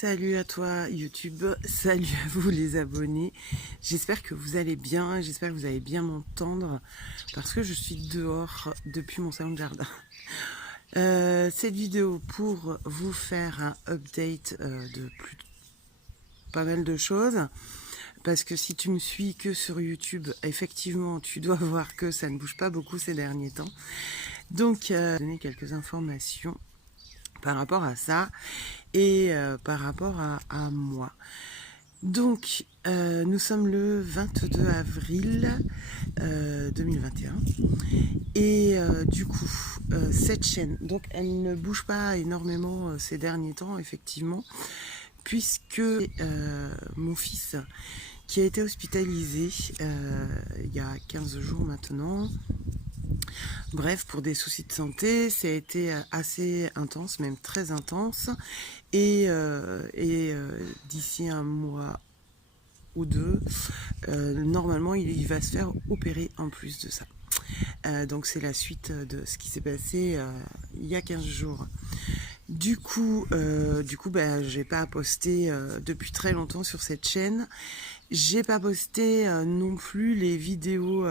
Salut à toi YouTube, salut à vous les abonnés. J'espère que vous allez bien, j'espère que vous allez bien m'entendre parce que je suis dehors depuis mon salon de jardin. Cette vidéo pour vous faire un update de pas mal de choses. Parce que si tu me suis que sur YouTube, effectivement, tu dois voir que ça ne bouge pas beaucoup ces derniers temps. Donc, donner quelques informations par rapport à ça et par rapport à moi. Donc, nous sommes le 22 avril 2021 et du coup, cette chaîne, donc elle ne bouge pas énormément ces derniers temps, effectivement, puisque mon fils, qui a été hospitalisé il y a 15 jours maintenant, bref, pour des soucis de santé, ça a été assez intense, même très intense. Et d'ici un mois ou deux, normalement, il va se faire opérer en plus de ça. Donc c'est la suite de ce qui s'est passé il y a 15 jours. Du coup, j'ai pas posté depuis très longtemps sur cette chaîne. J'ai pas posté non plus les vidéos.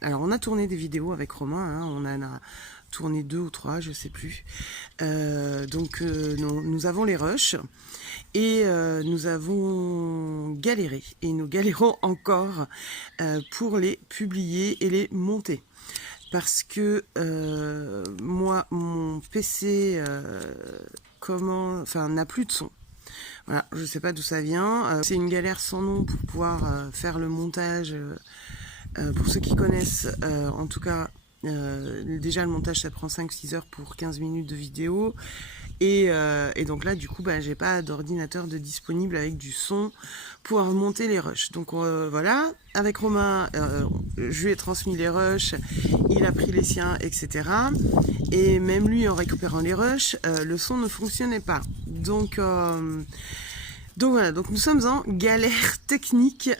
Alors on a tourné des vidéos avec Romain, hein, on en a tourné 2 ou 3, je sais plus. Nous avons les rushs et nous avons galéré et nous galérons encore pour les publier et les monter. Parce que moi, mon PC n'a plus de son. Voilà, je sais pas d'où ça vient. C'est une galère sans nom pour pouvoir faire le montage. Pour ceux qui connaissent, en tout cas, déjà le montage ça prend 5-6 heures pour 15 minutes de vidéo. Et donc là, du coup, j'ai pas d'ordinateur de disponible avec du son pour monter les rushs. Donc voilà, avec Romain, je lui ai transmis les rushs, il a pris les siens, etc. Et même lui, en récupérant les rushs, le son ne fonctionnait pas. Donc voilà, donc nous sommes en galère technique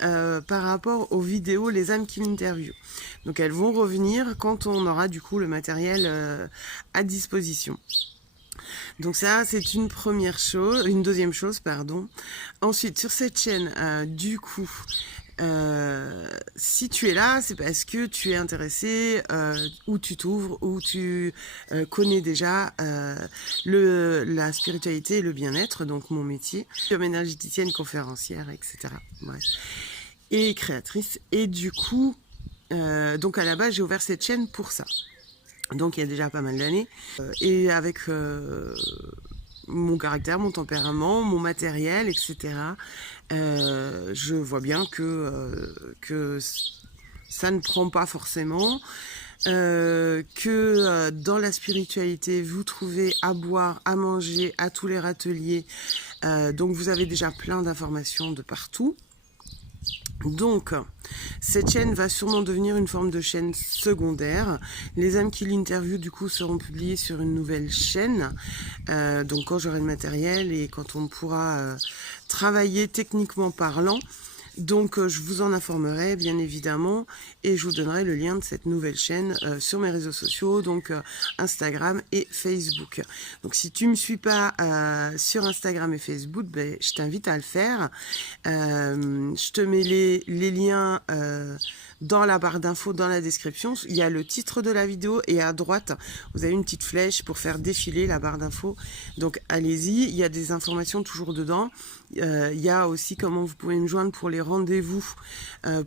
par rapport aux vidéos Les âmes qui l'interviewent. Donc elles vont revenir quand on aura du coup le matériel à disposition. Donc ça, c'est une première chose, une deuxième chose, pardon. Ensuite, sur cette chaîne, du coup, si tu es là, c'est parce que tu es intéressé, ou tu t'ouvres, ou tu connais déjà la spiritualité et le bien-être, donc mon métier, comme énergéticienne, conférencière, etc. Bref. Et créatrice. Et du coup, donc à la base, j'ai ouvert cette chaîne pour ça. Donc il y a déjà pas mal d'années. Et avec mon caractère, mon tempérament, mon matériel, etc., je vois bien que ça ne prend pas forcément. Que dans la spiritualité, vous trouvez à boire, à manger, à tous les râteliers. Donc vous avez déjà plein d'informations de partout. Donc, cette chaîne va sûrement devenir une forme de chaîne secondaire. Les âmes qui l'interviewent, du coup, seront publiées sur une nouvelle chaîne. Donc, quand j'aurai le matériel et quand on pourra travailler techniquement parlant. Donc, je vous en informerai, bien évidemment, et je vous donnerai le lien de cette nouvelle chaîne sur mes réseaux sociaux, donc Instagram et Facebook. Donc, si tu ne me suis pas sur Instagram et Facebook, je t'invite à le faire. Je te mets les liens dans la barre d'infos, dans la description. Il y a le titre de la vidéo et à droite, vous avez une petite flèche pour faire défiler la barre d'infos. Donc, allez-y, il y a des informations toujours dedans. Il y a aussi comment vous pouvez me joindre pour les rendez-vous,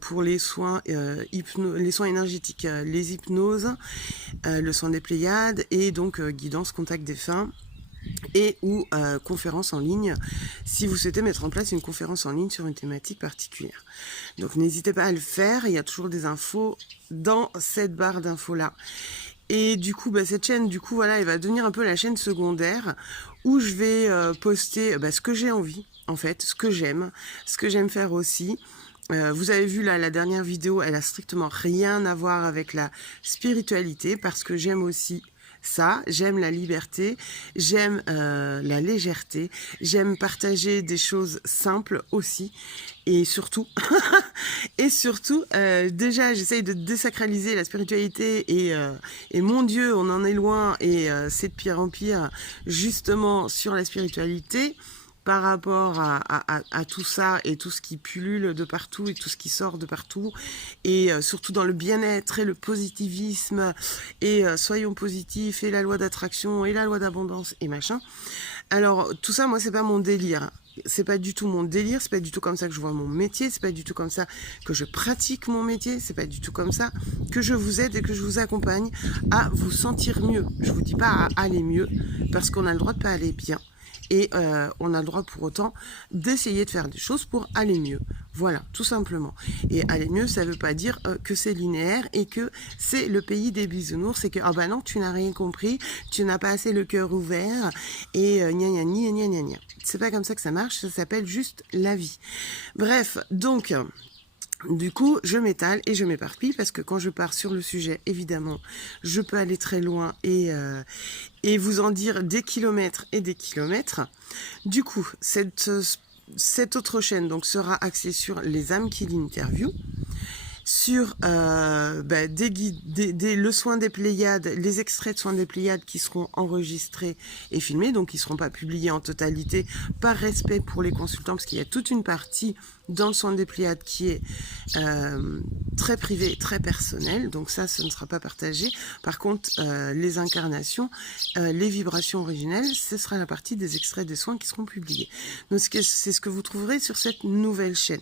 pour les soins, les soins énergétiques, les hypnoses, le soin des Pléiades et donc guidance, contact défunt et ou conférence en ligne si vous souhaitez mettre en place une conférence en ligne sur une thématique particulière. Donc n'hésitez pas à le faire, il y a toujours des infos dans cette barre d'infos là. Et du coup, cette chaîne, voilà, elle va devenir un peu la chaîne secondaire où je vais poster ce que j'ai envie, en fait, ce que j'aime faire aussi. Vous avez vu là, la dernière vidéo, elle a strictement rien à voir avec la spiritualité parce que j'aime aussi ça, j'aime la liberté, j'aime la légèreté, j'aime partager des choses simples aussi et surtout, déjà j'essaye de désacraliser la spiritualité et mon Dieu, on en est loin et c'est de pire en pire justement sur la spiritualité. par rapport à tout ça et tout ce qui pullule de partout et tout ce qui sort de partout, et surtout dans le bien-être et le positivisme, et soyons positifs, et la loi d'attraction, et la loi d'abondance, et machin. Alors, tout ça, moi, c'est pas mon délire. C'est pas du tout mon délire, c'est pas du tout comme ça que je vois mon métier, c'est pas du tout comme ça que je pratique mon métier, c'est pas du tout comme ça que je vous aide et que je vous accompagne à vous sentir mieux. Je vous dis pas à aller mieux, parce qu'on a le droit de pas aller bien. Et on a le droit pour autant d'essayer de faire des choses pour aller mieux. Voilà, tout simplement. Et aller mieux, ça ne veut pas dire que c'est linéaire et que c'est le pays des bisounours. C'est que, ah bah non, tu n'as rien compris, tu n'as pas assez le cœur ouvert, et gna gna gna gna gna gna. C'est pas comme ça que ça marche, ça s'appelle juste la vie. Bref, donc... Du coup, je m'étale et je m'éparpille parce que quand je pars sur le sujet, évidemment, je peux aller très loin et vous en dire des kilomètres et des kilomètres. Du coup, cette autre chaîne donc sera axée sur les âmes qui l'interviewent, sur le soin des Pléiades, les extraits de soins des Pléiades qui seront enregistrés et filmés, donc qui ne seront pas publiés en totalité par respect pour les consultants, parce qu'il y a toute une partie dans le soin des Pléiades qui est très privée, très personnelle, donc ça, ce ne sera pas partagé. Par contre, les incarnations, les vibrations originelles, ce sera la partie des extraits des soins qui seront publiés. Donc c'est ce que vous trouverez sur cette nouvelle chaîne.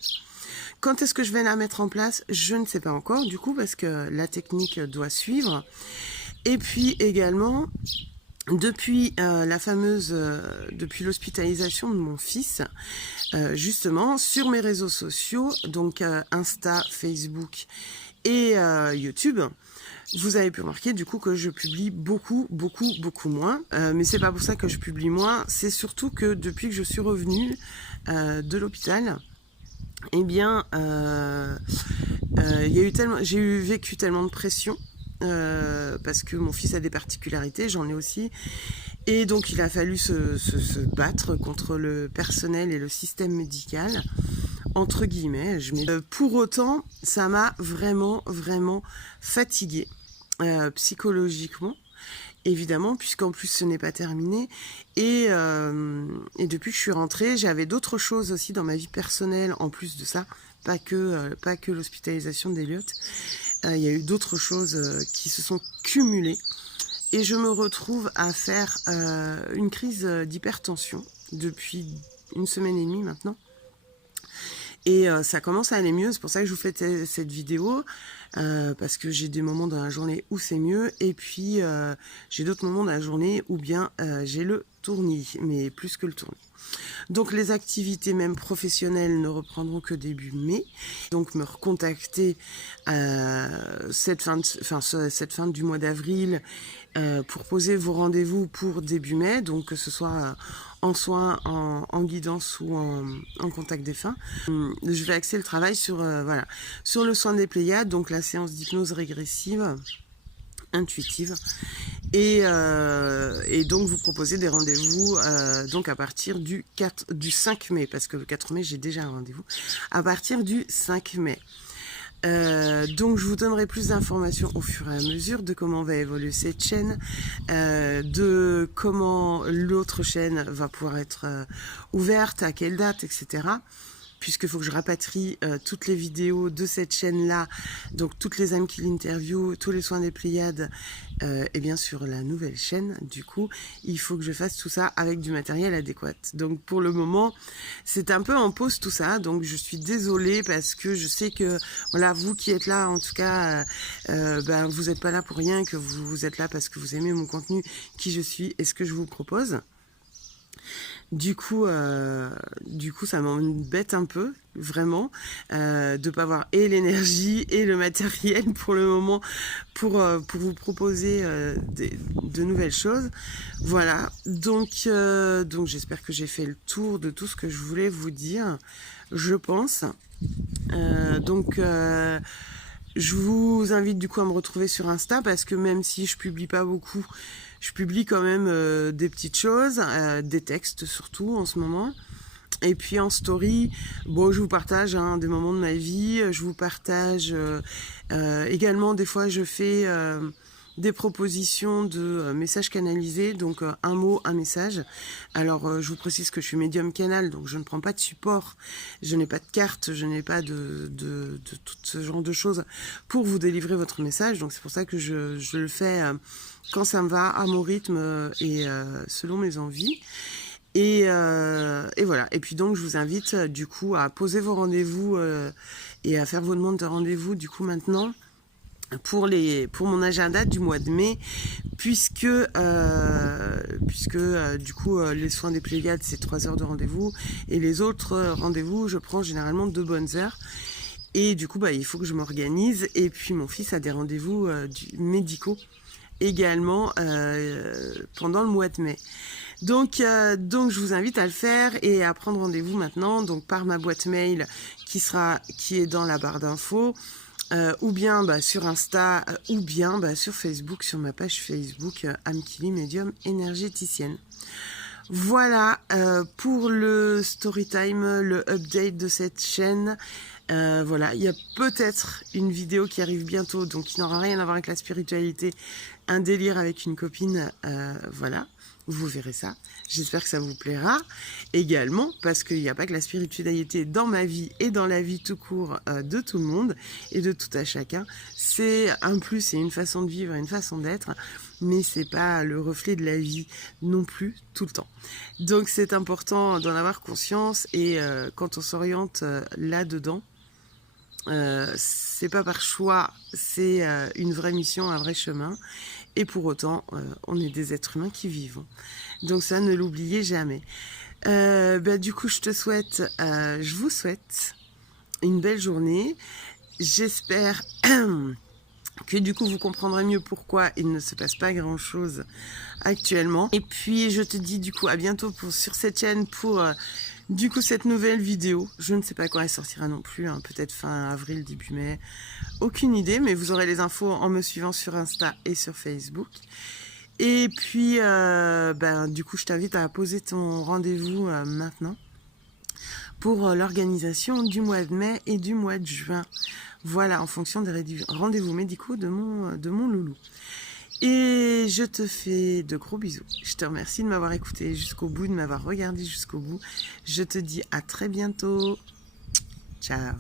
Quand est-ce que je vais la mettre en place? Je ne sais pas encore, du coup, parce que la technique doit suivre. Et puis également, depuis depuis l'hospitalisation de mon fils, justement, sur mes réseaux sociaux, donc Insta, Facebook et YouTube, vous avez pu remarquer du coup que je publie beaucoup moins. Mais c'est pas pour ça que je publie moins, c'est surtout que depuis que je suis revenue de l'hôpital, eh bien, j'ai vécu tellement de pression, parce que mon fils a des particularités, j'en ai aussi, et donc il a fallu se battre contre le personnel et le système médical, entre guillemets. Pour autant, ça m'a vraiment fatiguée, psychologiquement. Évidemment, puisqu'en plus ce n'est pas terminé, et depuis que je suis rentrée, j'avais d'autres choses aussi dans ma vie personnelle en plus de ça, pas que l'hospitalisation d'Eliott. Il y a eu d'autres choses qui se sont cumulées, et je me retrouve à faire une crise d'hypertension depuis 1 semaine et demie maintenant. Et ça commence à aller mieux, c'est pour ça que je vous fais cette vidéo, parce que j'ai des moments dans la journée où c'est mieux, et puis j'ai d'autres moments dans la journée où bien j'ai le tournis, mais plus que le tournis. Donc les activités même professionnelles ne reprendront que début mai, donc me recontacter cette fin du mois d'avril pour poser vos rendez-vous pour début mai, donc que ce soit en soins, en guidance ou en contact défunt. Je vais axer le travail sur le soin des Pléiades, donc la séance d'hypnose régressive, intuitive, et donc vous proposer des rendez-vous donc à partir du 5 mai, parce que le 4 mai j'ai déjà un rendez-vous, à partir du 5 mai. Donc je vous donnerai plus d'informations au fur et à mesure de comment va évoluer cette chaîne, de comment l'autre chaîne va pouvoir être ouverte, à quelle date, etc. Puisqu'il faut que je rapatrie toutes les vidéos de cette chaîne-là, donc toutes les âmes qui l'interviewent, tous les soins des Pléiades, et bien sur la nouvelle chaîne, du coup, il faut que je fasse tout ça avec du matériel adéquat. Donc pour le moment, c'est un peu en pause tout ça, donc je suis désolée parce que je sais que, voilà, vous qui êtes là, en tout cas, vous n'êtes pas là pour rien, que vous êtes là parce que vous aimez mon contenu, qui je suis et ce que je vous propose. Du coup, ça m'embête un peu, vraiment, de pas avoir et l'énergie et le matériel pour le moment pour vous proposer de nouvelles choses. Voilà, donc j'espère que j'ai fait le tour de tout ce que je voulais vous dire, je pense. Je vous invite du coup à me retrouver sur Insta, parce que même si je publie pas beaucoup, je publie quand même des petites choses, des textes surtout en ce moment. Et puis en story, bon, je vous partage des moments de ma vie, je vous partage également, des fois je fais des propositions de messages canalisés, donc un mot, un message. Alors, je vous précise que je suis médium canal, donc je ne prends pas de support, je n'ai pas de carte, je n'ai pas de tout ce genre de choses pour vous délivrer votre message. Donc, c'est pour ça que je le fais quand ça me va, à mon rythme et selon mes envies. Et voilà. Et puis donc, je vous invite du coup à poser vos rendez-vous et à faire vos demandes de rendez-vous du coup maintenant pour mon agenda du mois de mai, puisque du coup les soins des Pléiades c'est 3 heures de rendez-vous et les autres rendez-vous je prends généralement 2 bonnes heures. Et du coup il faut que je m'organise. Et puis mon fils a des rendez-vous médicaux également pendant le mois de mai. Donc je vous invite à le faire et à prendre rendez-vous maintenant, donc par ma boîte mail qui est dans la barre d'infos, ou bien sur Insta, ou bien sur Facebook, sur ma page Facebook Amkili Médium énergéticienne. Voilà pour le story time, le update de cette chaîne. Voilà, il y a peut-être une vidéo qui arrive bientôt, donc qui n'aura rien à voir avec la spiritualité, un délire avec une copine, voilà, vous verrez ça. J'espère que ça vous plaira également, parce qu'il n'y a pas que la spiritualité dans ma vie et dans la vie tout court de tout le monde et de tout à chacun. C'est un plus, c'est une façon de vivre, une façon d'être, mais c'est pas le reflet de la vie non plus tout le temps. Donc c'est important d'en avoir conscience et quand on s'oriente là-dedans, c'est pas par choix, c'est une vraie mission, un vrai chemin. Et pour autant, on est des êtres humains qui vivent. Donc ça, ne l'oubliez jamais. Du coup, je vous souhaite une belle journée. J'espère que du coup, vous comprendrez mieux pourquoi il ne se passe pas grand-chose actuellement. Et puis, je te dis du coup à bientôt sur cette chaîne pour du coup cette nouvelle vidéo. Je ne sais pas quand elle sortira non plus, hein, peut-être fin avril, début mai. Aucune idée, mais vous aurez les infos en me suivant sur Insta et sur Facebook. Et puis, du coup, je t'invite à poser ton rendez-vous maintenant pour l'organisation du mois de mai et du mois de juin. Voilà, en fonction des rendez-vous médicaux de mon loulou. Et je te fais de gros bisous. Je te remercie de m'avoir écouté jusqu'au bout, de m'avoir regardé jusqu'au bout. Je te dis à très bientôt. Ciao.